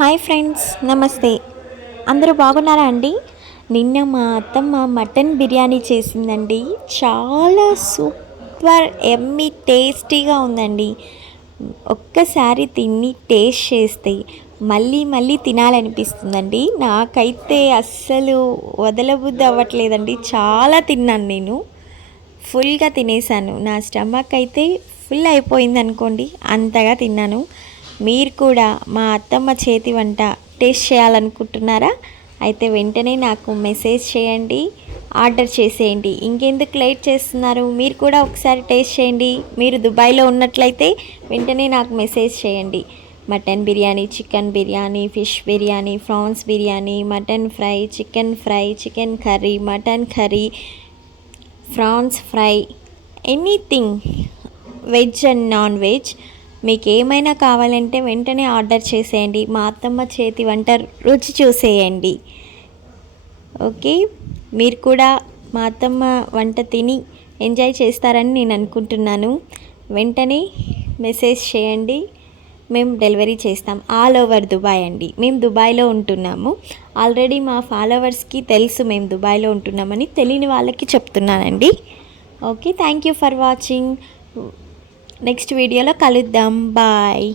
Hi friends, నమస్తే. అందరూ బాగున్నారా అండి? నిన్న మా అత్తమ్మ మటన్ బిర్యానీ చేసిందండి. చాలా సూపర్ ఎమ్మీ టేస్టీగా ఉందండి. ఒక్కసారి తిని టేస్ట్ చేస్తే మళ్ళీ మళ్ళీ తినాలనిపిస్తుందండి. నాకైతే అస్సలు వదలబుద్ధి అవ్వట్లేదండి. చాలా తిన్నాను నేను. ఫుల్గా తినేసాను. నా స్టమక్ అయితే ఫుల్ అయిపోయింది అనుకోండి, అంతగా తిన్నాను. మీరు కూడా మా అత్తమ్మ చేతి వంట టేస్ట్ చేయాలనుకుంటున్నారా? అయితే వెంటనే నాకు మెసేజ్ చేయండి, ఆర్డర్ చేసేయండి. ఇంకెందుకు లేట్ చేస్తున్నారు? మీరు కూడా ఒకసారి టేస్ట్ చేయండి. మీరు దుబాయ్లో ఉన్నట్లయితే వెంటనే నాకు మెసేజ్ చేయండి. Mutton biryani, chicken biryani, fish biryani, prawns biryani, mutton fry, chicken curry, mutton curry, prawns fry, anything veg and non veg మీకు ఏమైనా కావాలంటే వెంటనే ఆర్డర్ చేసేయండి. మా అత్తమ్మ చేతి వంట రుచి చూసేయండి. ఓకే, మీరు కూడా మా అత్తమ్మ వంట తిని ఎంజాయ్ చేస్తారని నేను అనుకుంటున్నాను. వెంటనే మెసేజ్ చేయండి, మేము డెలివరీ చేస్తాం. ఆల్ ఓవర్ దుబాయ్ అండి. మేము దుబాయ్లో ఉంటున్నాము. ఆల్రెడీ మా ఫాలోవర్స్కి తెలుసు మేము దుబాయ్లో ఉంటున్నామని. తెలియని వాళ్ళకి చెప్తున్నానండి. Okay, thank you for watching. Next వీడియోలో కలుద్దాం. బాయ్.